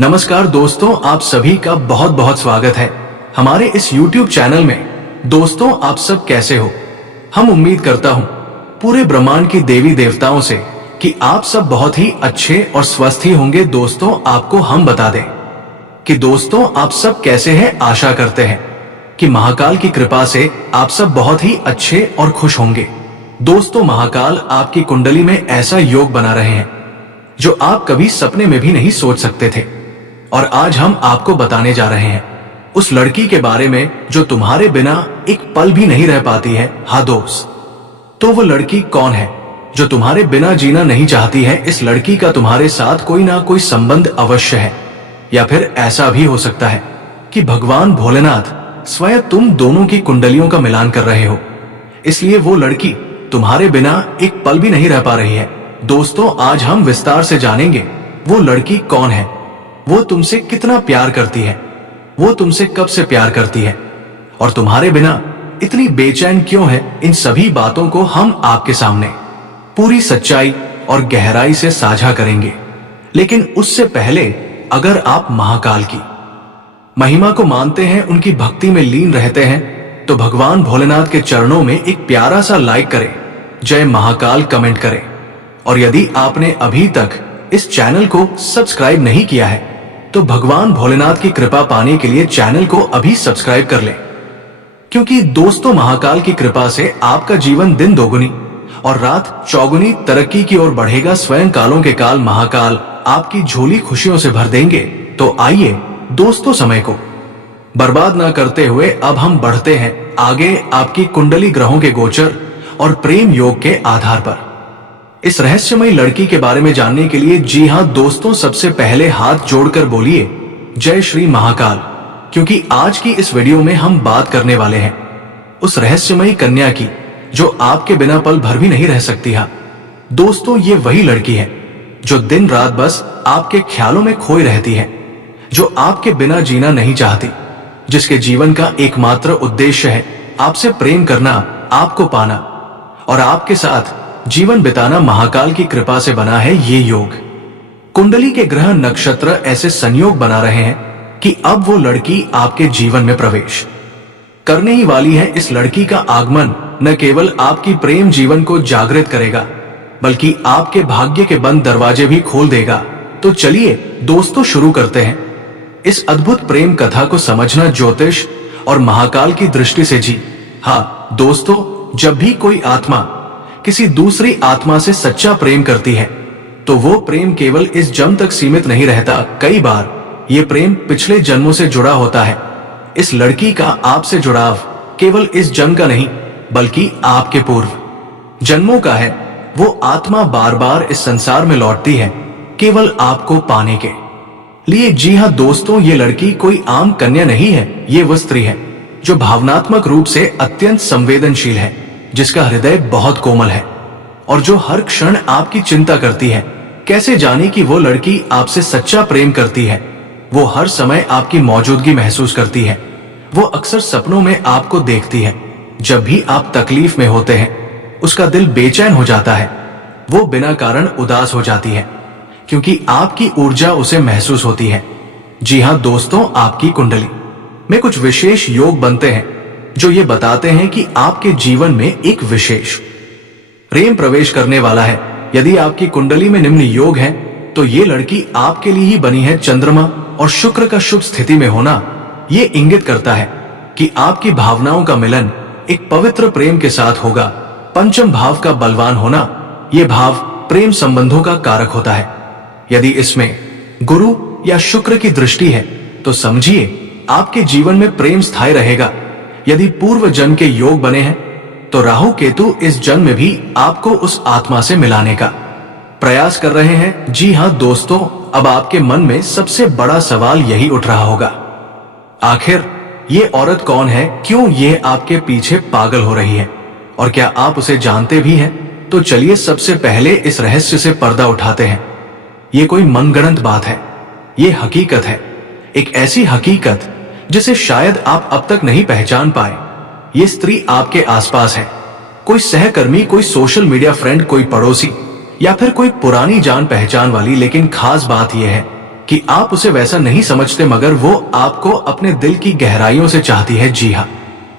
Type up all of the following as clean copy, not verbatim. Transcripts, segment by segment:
नमस्कार दोस्तों, आप सभी का बहुत बहुत स्वागत है हमारे इस YouTube चैनल में। दोस्तों, आप सब कैसे हो? हम उम्मीद करता हूँ पूरे ब्रह्मांड की देवी देवताओं से कि आप सब बहुत ही अच्छे और स्वस्थ ही होंगे। दोस्तों, आपको हम बता दें कि दोस्तों आप सब कैसे हैं। आशा करते हैं कि महाकाल की कृपा से आप सब बहुत ही अच्छे और खुश होंगे। दोस्तों, महाकाल आपकी कुंडली में ऐसा योग बना रहे हैं जो आप कभी सपने में भी नहीं सोच सकते थे। और आज हम आपको बताने जा रहे हैं उस लड़की के बारे में जो तुम्हारे बिना एक पल भी नहीं रह पाती है। हाँ दोस्त, तो वो लड़की कौन है जो तुम्हारे बिना जीना नहीं चाहती है? इस लड़की का तुम्हारे साथ कोई ना कोई संबंध अवश्य है, या फिर ऐसा भी हो सकता है कि भगवान भोलेनाथ स्वयं तुम दोनों की कुंडलियों का मिलान कर रहे हो, इसलिए वो लड़की तुम्हारे बिना एक पल भी नहीं रह पा रही है। दोस्तों, आज हम विस्तार से जानेंगे वो लड़की कौन है, वो तुमसे कितना प्यार करती है, वो तुमसे कब से प्यार करती है और तुम्हारे बिना इतनी बेचैन क्यों है। इन सभी बातों को हम आपके सामने पूरी सच्चाई और गहराई से साझा करेंगे। लेकिन उससे पहले, अगर आप महाकाल की महिमा को मानते हैं, उनकी भक्ति में लीन रहते हैं, तो भगवान भोलेनाथ के चरणों में एक प्यारा सा लाइक करें, जय महाकाल कमेंट करें। और यदि आपने अभी तक इस चैनल को सब्सक्राइब नहीं किया है तो भगवान भोलेनाथ की कृपा पाने के लिए चैनल को अभी सब्सक्राइब कर लें, क्योंकि दोस्तों महाकाल की कृपा से आपका जीवन दिन दोगुनी और रात चौगुनी तरक्की की ओर बढ़ेगा। स्वयं कालों के काल महाकाल आपकी झोली खुशियों से भर देंगे। तो आइए दोस्तों, समय को बर्बाद ना करते हुए अब हम बढ़ते हैं आगे आपकी कुंडली ग्रहों के गोचर और प्रेम योग के आधार पर इस रहस्यमयी लड़की के बारे में जानने के लिए। जी हां दोस्तों, सबसे पहले हाथ जोड़कर बोलिए जय श्री महाकाल, क्योंकि आज की इस वीडियो में हम बात करने वाले हैं उस रहस्यमयी कन्या की जो आपके बिना पल भर भी नहीं रह सकती है। दोस्तों, ये वही लड़की है जो दिन रात बस आपके ख्यालों में खोई रहती है, जो आपके बिना जीना नहीं चाहती, जिसके जीवन का एकमात्र उद्देश्य है आपसे प्रेम करना, आपको पाना और आपके साथ जीवन बिताना। महाकाल की कृपा से बना है ये योग। कुंडली के ग्रह नक्षत्र ऐसे संयोग बना रहे हैं कि अब वो लड़की आपके जीवन में प्रवेश करने ही वाली है। इस लड़की का आगमन न केवल आपकी प्रेम जीवन को जागृत करेगा, बल्कि आपके भाग्य के बंद दरवाजे भी खोल देगा। तो चलिए दोस्तों, शुरू करते हैं इस अद्भुत प्रेम कथा को समझना ज्योतिष और महाकाल की दृष्टि से। जी हाँ दोस्तों, जब भी कोई आत्मा किसी दूसरी आत्मा से सच्चा प्रेम करती है तो वो प्रेम केवल इस जन्म तक सीमित नहीं रहता। कई बार ये प्रेम पिछले जन्मों से जुड़ा होता है। इस लड़की का आपसे जुड़ाव केवल इस जन्म का नहीं, बल्कि आपके पूर्व जन्मों का है। वो आत्मा बार बार इस संसार में लौटती है केवल आपको पाने के लिए। जी हाँ दोस्तों, ये लड़की कोई आम कन्या नहीं है, ये वो स्त्री है जो भावनात्मक रूप से अत्यंत संवेदनशील है, जिसका हृदय बहुत कोमल है और जो हर क्षण आपकी चिंता करती है। कैसे जाने कि वो लड़की आपसे सच्चा प्रेम करती है? वो हर समय आपकी मौजूदगी महसूस करती है। वो अक्सर सपनों में आपको देखती है। जब भी आप तकलीफ में होते हैं, उसका दिल बेचैन हो जाता है। वो बिना कारण उदास हो जाती है, क्योंकि आपकी ऊर्जा उसे महसूस होती है। जी हाँ दोस्तों, आपकी कुंडली में कुछ विशेष योग बनते हैं जो ये बताते हैं कि आपके जीवन में एक विशेष प्रेम प्रवेश करने वाला है। यदि आपकी कुंडली में निम्न योग है तो ये लड़की आपके लिए ही बनी है। चंद्रमा और शुक्र का शुभ स्थिति में होना ये इंगित करता है कि आपकी भावनाओं का मिलन एक पवित्र प्रेम के साथ होगा। पंचम भाव का बलवान होना, ये भाव प्रेम संबंधों का कारक होता है। यदि इसमें गुरु या शुक्र की दृष्टि है तो समझिए आपके जीवन में प्रेम स्थायी रहेगा। यदि पूर्व जन्म के योग बने हैं तो राहु केतु इस जन्म में भी आपको उस आत्मा से मिलाने का प्रयास कर रहे हैं। जी हाँ दोस्तों, अब आपके मन में सबसे बड़ा सवाल यही उठ रहा होगा, आखिर ये औरत कौन है? क्यों ये आपके पीछे पागल हो रही है? और क्या आप उसे जानते भी हैं? तो चलिए सबसे पहले इस रहस्य से पर्दा उठाते हैं। ये कोई मनगढ़ंत बात है, ये हकीकत है, एक ऐसी हकीकत जिसे शायद आप अब तक नहीं पहचान पाए। ये स्त्री आपके आसपास है, कोई सहकर्मी, कोई सोशल मीडिया फ्रेंड, कोई पड़ोसी या फिर कोई पुरानी जान पहचान वाली। लेकिन खास बात यह है कि आप उसे वैसा नहीं समझते, मगर वो आपको अपने दिल की गहराइयों से चाहती है। जी हाँ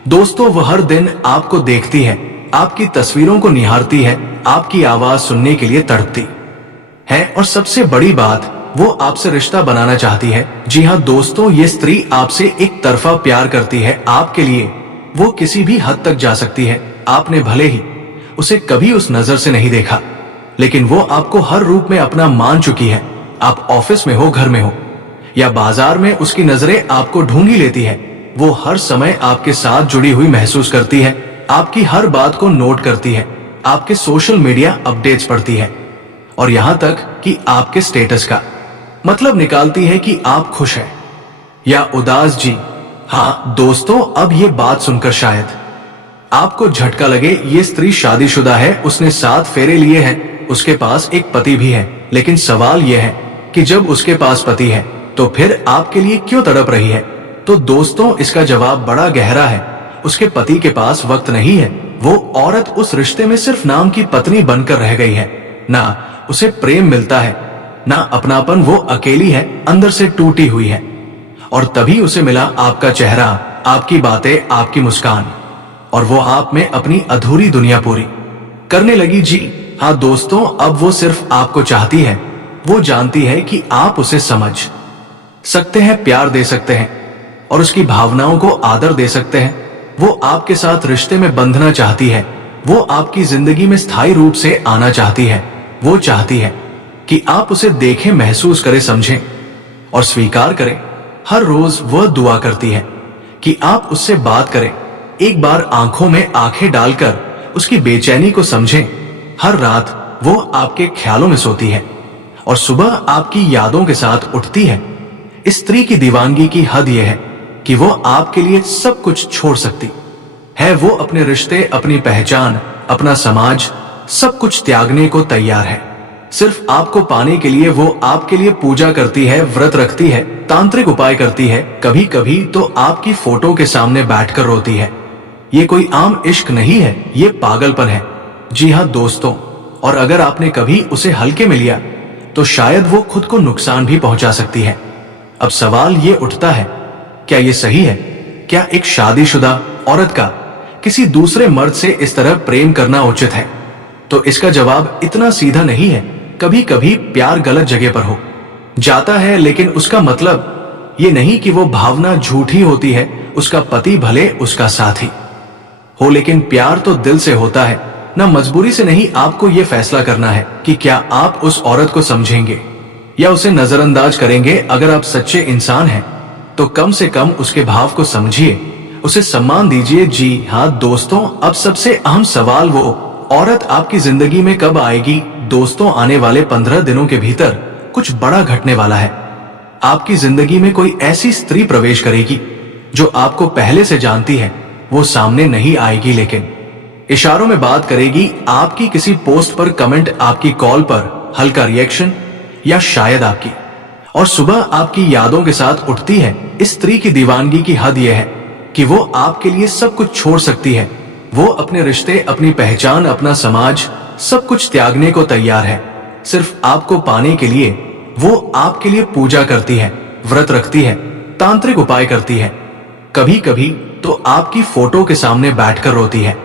दोस्तों, वो हर दिन आपको देखती है, आपकी तस्वीरों को निहारती है, आपकी आवाज सुनने के लिए तड़पती है, और सबसे बड़ी बात, वो आपसे रिश्ता बनाना चाहती है। जी हाँ दोस्तों, ये स्त्री आपसे एक तरफा प्यार करती है। आपके लिए वो किसी भी हद तक जा सकती है। आपने भले ही उसे कभी उस नजर से नहीं देखा, लेकिन वो आपको हर रूप में अपना मान चुकी है। आप ऑफिस में हो, घर में हो या बाजार में, उसकी नजरें आपको ढूंढी लेती है। वो हर समय आपके साथ जुड़ी हुई महसूस करती है, आपकी हर बात को नोट करती है, आपके सोशल मीडिया अपडेट्स पढ़ती है, और यहां तक कि आपके स्टेटस का मतलब निकालती है कि आप खुश हैं या उदास। जी हाँ दोस्तों, अब ये बात सुनकर शायद आपको झटका लगे। ये स्त्री शादीशुदा है, उसने 7 फेरे लिए हैं, उसके पास एक पति भी है। लेकिन सवाल यह है कि जब उसके पास पति है तो फिर आपके लिए क्यों तड़प रही है? तो दोस्तों, इसका जवाब बड़ा गहरा है। उसके पति के पास वक्त नहीं है। वो औरत उस रिश्ते में सिर्फ नाम की पत्नी बनकर रह गई है। ना उसे प्रेम मिलता है, ना अपनापन। वो अकेली है, अंदर से टूटी हुई है। और तभी उसे मिला आपका चेहरा, आपकी बातें, आपकी मुस्कान, और वो आप में अपनी अधूरी दुनिया पूरी करने लगी। जी हाँ दोस्तों, अब वो सिर्फ आपको चाहती है। वो जानती है कि आप उसे समझ सकते हैं, प्यार दे सकते हैं, और उसकी भावनाओं को आदर दे सकते हैं। वो आपके साथ रिश्ते में बंधना चाहती है। वो आपकी जिंदगी में स्थायी रूप से आना चाहती है। वो चाहती है कि आप उसे देखें, महसूस करें, समझें और स्वीकार करें। हर रोज वह दुआ करती है कि आप उससे बात करें, एक बार आंखों में आंखें डालकर उसकी बेचैनी को समझें। हर रात वो आपके ख्यालों में सोती है और सुबह आपकी यादों के साथ उठती है। इस स्त्री की दीवानगी की हद यह है कि वो आपके लिए सब कुछ छोड़ सकती है। वो अपने रिश्ते, अपनी पहचान, अपना समाज, सब कुछ त्यागने को तैयार है, सिर्फ आपको पाने के लिए। वो आपके लिए पूजा करती है, व्रत रखती है, तांत्रिक उपाय करती है, कभी कभी तो आपकी फोटो के सामने बैठकर रोती है। ये कोई आम इश्क नहीं है, ये पागलपन है। जी हाँ दोस्तों, और अगर आपने कभी उसे हल्के में लिया तो शायद वो खुद को नुकसान भी पहुंचा सकती है। अब सवाल ये उठता है, क्या ये सही है? क्या एक शादीशुदा औरत का किसी दूसरे मर्द से इस तरह प्रेम करना उचित है? तो इसका जवाब इतना सीधा नहीं है। कभी कभी प्यार गलत जगह पर हो जाता है, लेकिन उसका मतलब ये नहीं कि वो भावना झूठी होती है। उसका पति भले उसका साथी हो, लेकिन प्यार तो दिल से होता है ना, मजबूरी से नहीं। आपको ये फैसला करना है कि क्या आप उस औरत को समझेंगे या उसे नजरअंदाज करेंगे। अगर आप सच्चे इंसान हैं तो कम से कम उसके भाव को समझिए, उसे सम्मान दीजिए। जी हाँ दोस्तों, अब सबसे अहम सवाल, वो औरत आपकी जिंदगी में कब आएगी? दोस्तों, आने वाले 15 दिनों के भीतर कुछ बड़ा घटने वाला है। आपकी जिंदगी में कोई ऐसी स्त्री प्रवेश करेगी जो आपको पहले से जानती है। वो सामने नहीं आएगी, लेकिन इशारों में बात करेगी। आपकी किसी पोस्ट पर कमेंट, आपकी कॉल पर हल्का रिएक्शन, या शायद आपकी और सुबह आपकी यादों के साथ उठती है। इस स्त्री की दीवानगी की हद यह है कि वो आपके लिए सब कुछ छोड़ सकती है। वो अपने रिश्ते, अपनी पहचान, अपना समाज, सब कुछ त्यागने को तैयार है, सिर्फ आपको पाने के लिए। वो आपके लिए पूजा करती है, व्रत रखती है, तांत्रिक उपाय करती है, कभी कभी तो आपकी फोटो के सामने बैठकर रोती है।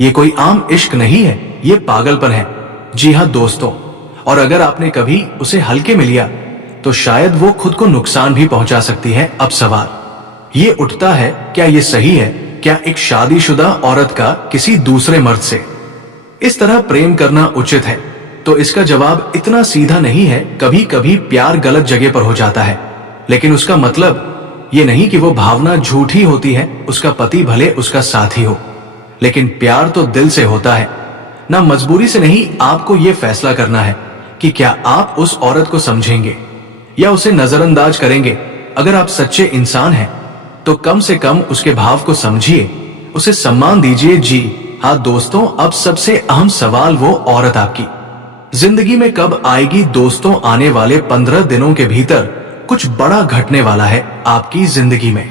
ये कोई आम इश्क नहीं है, ये पागलपन है। जी हाँ दोस्तों, और अगर आपने कभी उसे हल्के में लिया तो शायद वो खुद को नुकसान भी पहुंचा सकती है। अब सवाल ये उठता है, क्या ये सही है? क्या एक शादीशुदा औरत का किसी दूसरे मर्द से इस तरह प्रेम करना उचित है? तो इसका जवाब इतना सीधा नहीं है। कभी कभी प्यार गलत जगह पर हो जाता है, लेकिन उसका मतलब ये नहीं कि वो भावना झूठी होती है। उसका पति भले उसका साथी हो, लेकिन प्यार तो दिल से होता है ना, मजबूरी से नहीं। आपको ये फैसला करना है कि क्या आप उस औरत को समझेंगे या उसे नजरअंदाज करेंगे। अगर आप सच्चे इंसान हैं तो कम से कम उसके भाव को समझिए, उसे सम्मान दीजिए। जी हाँ दोस्तों, अब सबसे अहम सवाल, वो औरत आपकी जिंदगी में कब आएगी? दोस्तों, आने वाले 15 दिनों के भीतर कुछ बड़ा घटने वाला है। आपकी जिंदगी में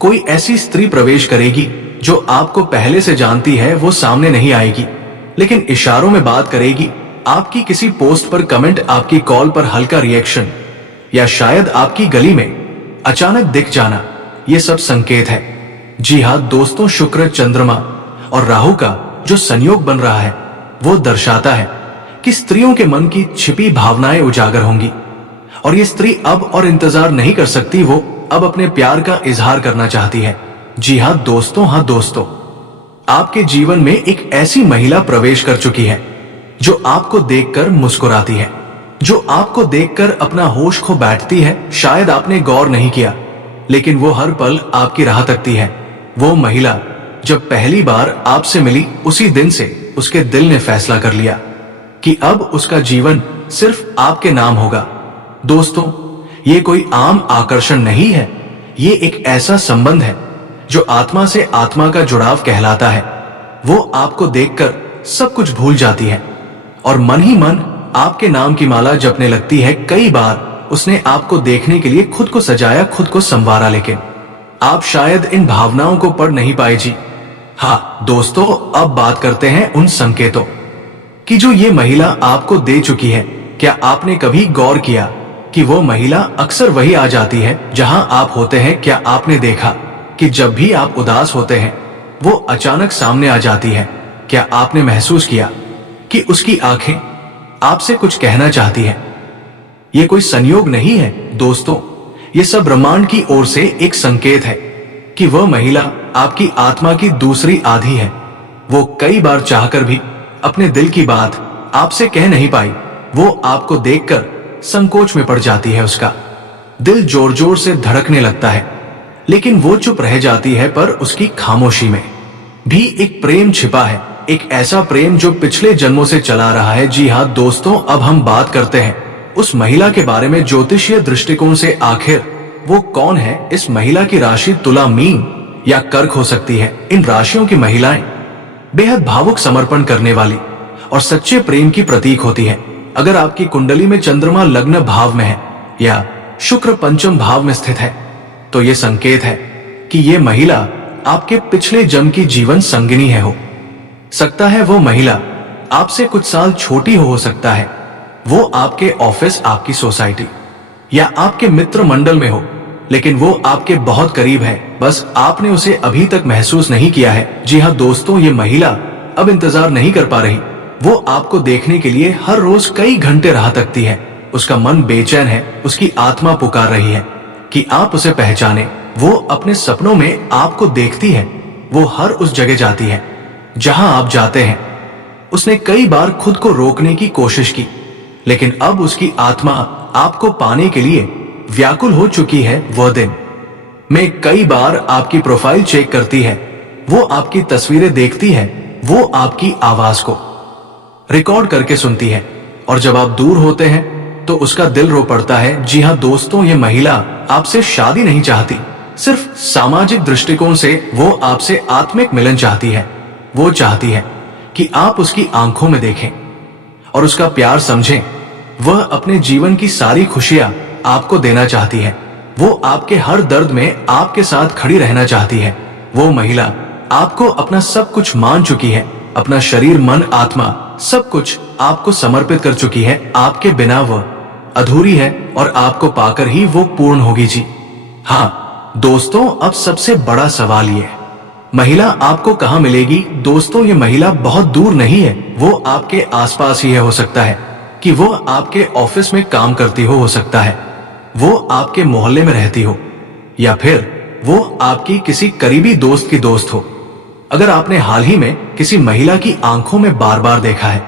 कोई ऐसी स्त्री प्रवेश करेगी जो आपको पहले से जानती है। वो सामने नहीं आएगी, लेकिन इशारों में बात करेगी। आपकी किसी पोस्ट पर कमेंट, आपकी कॉल पर हल्का रिएक्शन, या शायद आपकी गली में अचानक दिख जाना, ये सब संकेत है। जी हाँ दोस्तों, शुक्र, चंद्रमा और राहु का जो संयोग बन रहा है वो दर्शाता है कि स्त्रियों के मन की छिपी भावनाएं उजागर होंगी और ये स्त्री अब और इंतजार नहीं कर सकती, वो अब अपने प्यार का इजहार करना चाहती है। जी हाँ दोस्तों, आपके जीवन में एक ऐसी महिला प्रवेश कर चुकी है जो आपको देखकर मुस्कुराती है, जो आपको देखकर अपना होश खो बैठती है। शायद आपने गौर नहीं किया, लेकिन वो हर पल आपकी राह तकती है। वो महिला जब पहली बार आपसे मिली, उसी दिन से उसके दिल ने फैसला कर लिया कि अब उसका जीवन सिर्फ आपके नाम होगा। दोस्तों, ये कोई आम आकर्षण नहीं है, ये एक ऐसा संबंध है जो आत्मा से आत्मा का जुड़ाव कहलाता है। वो आपको देखकर सब कुछ भूल जाती है और मन ही मन आपके नाम की माला जपने लगती है। कई बार उसने आपको देखने के लिए खुद को सजाया, खुद को संवारा, लेकिन आप शायद इन भावनाओं को पढ़ नहीं पाए। जी हाँ दोस्तों, अब बात करते हैं उन संकेतों कि जो ये महिला आपको दे चुकी है। क्या आपने कभी गौर किया कि वो महिला अक्सर वही आ जाती है जहां आप होते हैं? क्या आपने देखा कि जब भी आप उदास होते हैं वो अचानक सामने आ जाती है? क्या आपने महसूस किया कि उसकी आंखें आपसे कुछ कहना चाहती हैं? ये कोई संयोग नहीं है दोस्तों, ये सब ब्रह्मांड की ओर से एक संकेत है कि वह महिला आपकी आत्मा की दूसरी आधी है। वो कई बार चाहकर भी अपने दिल की बात आपसे कह नहीं पाई। वो आपको देखकर संकोच में पड़ जाती है, उसका दिल जोर जोर से धड़कने लगता है, लेकिन वो चुप रह जाती है। पर उसकी खामोशी में भी एक प्रेम छिपा है, एक ऐसा प्रेम जो पिछले जन्मों से चला रहा है। जी हाँ दोस्तों, अब हम बात करते हैं उस महिला के बारे में ज्योतिषीय दृष्टिकोण से। आखिर वो कौन है? इस महिला की राशि तुला, मीन या कर्क हो सकती है। इन राशियों की महिलाएं बेहद भावुक, समर्पण करने वाली और सच्चे प्रेम की प्रतीक होती है। अगर आपकी कुंडली में चंद्रमा लग्न भाव में है या शुक्र पंचम भाव में स्थित है, तो ये संकेत है कि ये महिला आपके पिछले जन्म की जीवन संगिनी है। हो सकता है वो महिला आपसे कुछ साल छोटी हो सकता है वो आपके ऑफिस, आपकी सोसाइटी या आपके मित्र मंडल में हो, लेकिन वो आपके बहुत करीब है, बस आपने उसे अभी तक महसूस नहीं किया है। जी हाँ दोस्तों, ये महिला अब इंतजार नहीं कर पा रही। वो आपको देखने के लिए हर रोज कई घंटे राह तकती है। उसका मन बेचैन है, उसकी आत्मा पुकार रही है कि आप उसे पहचाने। वो अपने सपनों में आपको देखती है, वो हर उस जगह जाती है जहां आप जाते हैं। उसने कई बार खुद को रोकने की कोशिश की, लेकिन अब उसकी आत्मा आपको पाने के लिए व्याकुल हो चुकी है। वह दिन में कई बार आपकी प्रोफाइल चेक करती है, वो आपकी तस्वीरें देखती है, वो आपकी आवाज को रिकॉर्ड करके सुनती है, और जब आप दूर होते हैं तो उसका दिल रो पड़ता है। जी हाँ दोस्तों, ये महिला आपसे शादी नहीं चाहती, सिर्फ सामाजिक दृष्टिकोण से वो आपसे आत्मिक मिलन चाहती है। वो चाहती है कि आप उसकी आंखों में देखें और उसका प्यार समझें। वह अपने जीवन की सारी खुशियां आपको देना चाहती है। वो आपके हर दर्द में आपके साथ खड़ी रहना चाहती है। वो महिला आपको अपना सब कुछ मान चुकी है, अपना शरीर, मन, आत्मा सब कुछ आपको समर्पित कर चुकी है। आपके बिना वह अधूरी है और आपको पाकर ही वो पूर्ण होगी। जी हाँ दोस्तों, अब सबसे बड़ा सवाल ये है, महिला आपको कहाँ मिलेगी? दोस्तों, ये महिला बहुत दूर नहीं है, वो आपके आसपास ही है। हो सकता है कि वो आपके ऑफिस में काम करती हो सकता है वो आपके मोहल्ले में रहती हो, या फिर वो आपकी किसी करीबी दोस्त की दोस्त हो। अगर आपने हाल ही में किसी महिला की आंखों में बार बार देखा है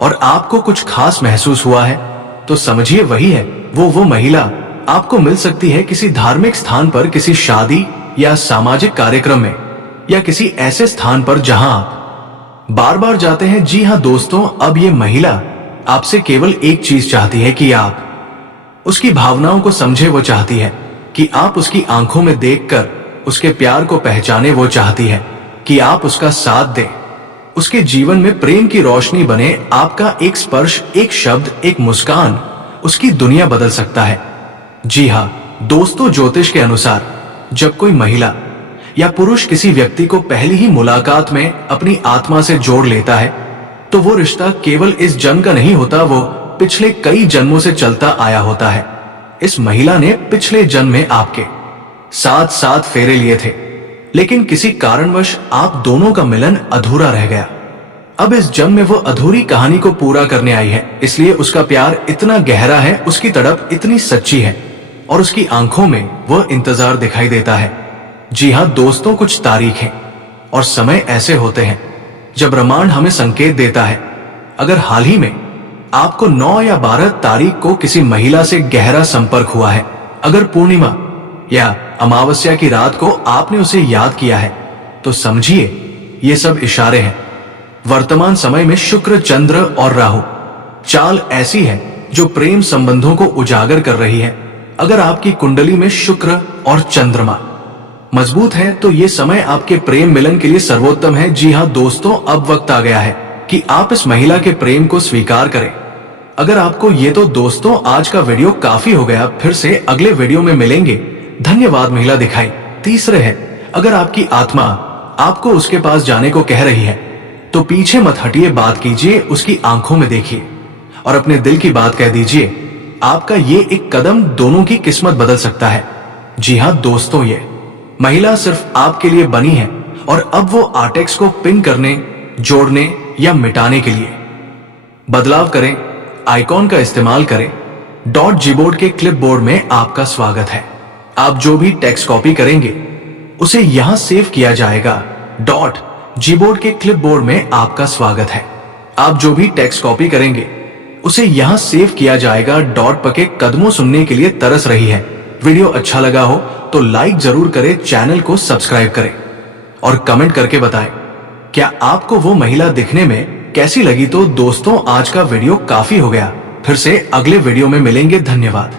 और आपको कुछ खास महसूस हुआ है, तो समझिए वही है। वो महिला आपको मिल सकती है किसी धार्मिक स्थान पर, किसी शादी या सामाजिक कार्यक्रम में, या किसी ऐसे स्थान पर जहां आप बार बार जाते हैं। जी हाँ दोस्तों, अब ये महिला आपसे केवल एक चीज चाहती है कि आप उसकी भावनाओं को समझे। वो चाहती है कि आप उसकी आंखों में देखकर उसके प्यार को पहचाने। वो चाहती है कि आप उसका साथ दें, उसके जीवन में प्रेम की रोशनी बने। आपका एक स्पर्श, एक शब्द, एक मुस्कान उसकी दुनिया बदल सकता है। जी हाँ दोस्तों, ज्योतिष के अनुसार जब कोई महिला या पुरुष किसी व्यक्ति को पहली ही मुलाकात में अपनी आत्मा से जोड़ लेता है, तो वो रिश्ता केवल इस जन्म का नहीं होता, वो पिछले कई जन्मों से चलता आया होता है। इस महिला ने पिछले जन्म में आपके साथ साथ फेरे लिए थे, लेकिन किसी कारणवश आप दोनों का मिलन अधूरा रह गया। अब इस जन्म में वो अधूरी कहानी को पूरा करने आई है, इसलिए उसका प्यार इतना गहरा है, उसकी तड़प इतनी सच्ची है और उसकी आंखों में वह इंतजार दिखाई देता है। जी हाँ दोस्तों, कुछ तारीखें और समय ऐसे होते हैं जब ब्रह्मांड हमें संकेत देता है। अगर हाल ही में आपको 9 या 12 तारीख को किसी महिला से गहरा संपर्क हुआ है, अगर पूर्णिमा या अमावस्या की रात को आपने उसे याद किया है, तो समझिए ये सब इशारे हैं। वर्तमान समय में शुक्र, चंद्र और राहु चाल ऐसी है जो प्रेम संबंधों को उजागर कर रही है। अगर आपकी कुंडली में शुक्र और चंद्रमा मजबूत है तो ये समय आपके प्रेम मिलन के लिए सर्वोत्तम है। जी हाँ दोस्तों, अब वक्त आ गया है कि आप इस महिला के प्रेम को स्वीकार करें। अगर आपको ये तो दोस्तों आज का वीडियो काफी हो गया, फिर से अगले वीडियो में मिलेंगे। धन्यवाद। महिला दिखाई तीसरे है, अगर आपकी आत्मा आपको उसके पास जाने को कह रही है तो पीछे मत हटिए, बात कीजिए, उसकी आंखों में देखिए और अपने दिल की बात कह दीजिए। आपका ये एक कदम दोनों की किस्मत बदल सकता है। जी हाँ दोस्तों, ये महिला सिर्फ आपके लिए बनी है और अब वो आर्टेक्स को पिन करने, जोड़ने या मिटाने के लिए बदलाव करें, आइकॉन का इस्तेमाल करें। .gboard के क्लिपबोर्ड में आपका स्वागत है। आप जो भी टेक्स्ट कॉपी करेंगे उसे यहां सेव किया जाएगा। .gboard के क्लिपबोर्ड में आपका स्वागत है। आप जो भी टेक्स्ट कॉपी करेंगे उसे यहां सेव किया जाएगा। के कदमों सुनने के लिए तरस रही है। वीडियो अच्छा लगा हो तो लाइक जरूर करें, चैनल को सब्सक्राइब करें और कमेंट करके बताएं क्या आपको वो महिला दिखने में कैसी लगी। तो दोस्तों आज का वीडियो काफी हो गया, फिर से अगले वीडियो में मिलेंगे। धन्यवाद।